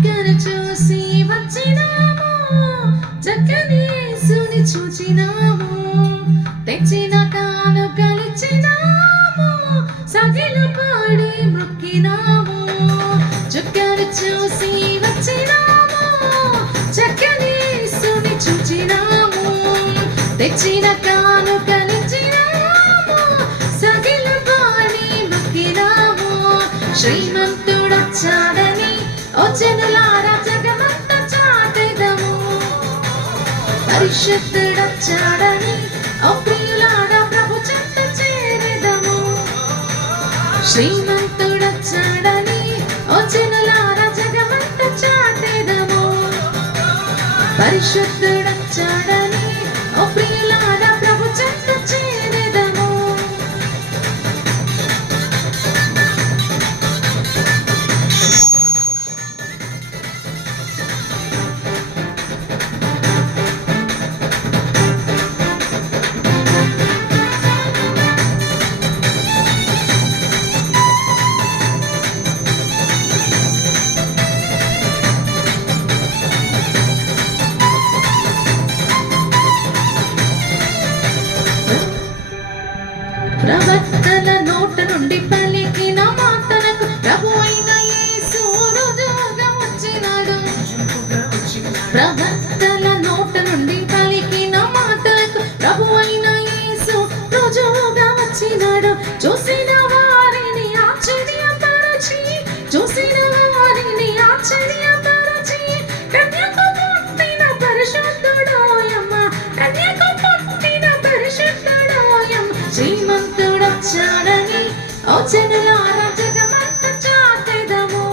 దగ్గర చూసి వచ్చినాము చక్కని యేసుని చూచినాము తెచ్చిన కాను కలిచినాము సగిలు పాడి మొక్కినాము. చుక్కను చూసి వచ్చినాము చక్కని యేసుని చూచినాము తెచ్చిన కాను కలిచినాము సగిలు పాడి మొక్కినాము. శ్రీమంతుడొచ్చాడని వచ్చిన పరిశుద్ధుడొచ్చాడని అప్రియులాడ ప్రభు చెంత చేరెదము. శ్రీమంతుడొచ్చాడని ఓ జనులారా జగమంత చాటెదము. పరిశుద్ధుడొచ్చాడని ప్రవక్తల నోట నుండి పలికిన మాటలకు ప్రభు అయిన యేసు రుజువుగా వచ్చినాడు. చూసిన వారిని ఆశ్చర్యపరచి చూసిన వారిని ఆశ్చర్యపరచి కన్యకు పుట్టిన పరిశుద్ధుడోయమ్మ కన్యకు పుట్టిన పరిశుద్ధుడోయమ్మ శ్రీమంతుడొచ్చాడని ఓ జనులారా జగమంత చాటెదము.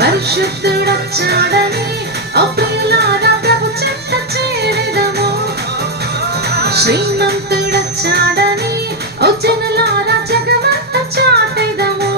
పరిశుద్ధుడొచ్చాడని శ్రీమంతుడొచ్చాడని జగమంత చాటెదము.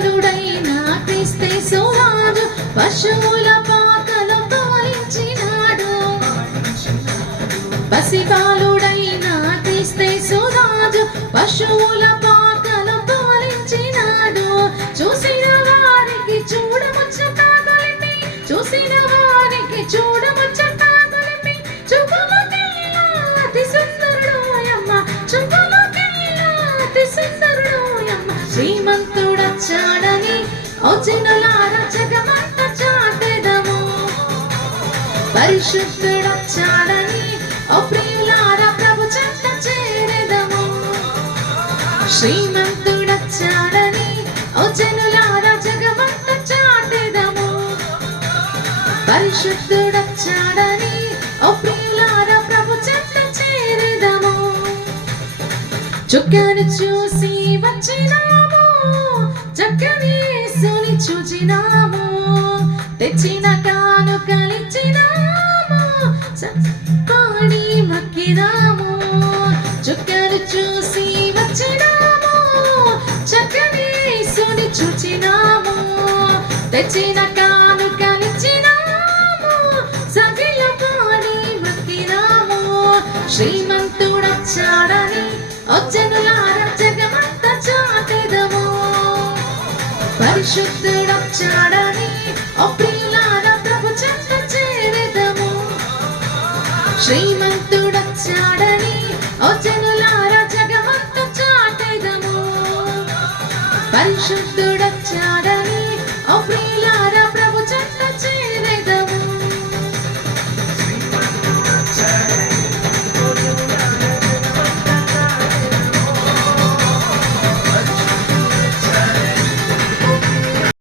పసిబాలుడైన క్రీస్తే సోరాజు పశువుల పాకలు పాలించినాడు పసిబాలుడైన క్రిస్తే సురాజు పశువుల పాకలు పాలించినాడు చూసిన వారికి చూడముచ్చట గొలిపి చూసిన వారికి చూడముచ్చట గొలిపి చూపులకెల్లా అతి సుందరుడోయమ్మ చూపులకెల్లా అతి సుందరుడోయమ్మ శ్రీమంతుడొచ్చాడని ఓ జనులారా జగమంత చాటెదము పరిశుద్ధుడొచ్చాడని ఓ ప్రియులారా ప్రభు చెంత చేరెదము. శ్రీమంతుడొచ్చాడని ఓ జనులారా జగమంత చాటెదము పరిశుద్ధుడొచ్చాడని ఓ ప్రియులారా ప్రభు చెంత చేరెదము. చుక్కను చూసి వచ్చినాము చక్కని సుని చూచినాము తెచ్చిన కాను కలిచినాము పాడి మక్కినాము చుక్కను చూసి వచ్చినాము చక్కని సుని చూచినాము తెచ్చిన కానుకలిచ్చినాము సభిల పాడి మక్కినాము శ్రీమంతుడొచ్చాడని ఒచ్చనులార పరిశుద్ధుడొచ్చాడని ఓ ప్రియులార ప్రభు చెంత చేరదము శ్రీమంతుడొచ్చాడని ఓ జనులార జగమంత చాటెదము. పరిశుద్ధుడొచ్చాడని ఓ ప్రియుల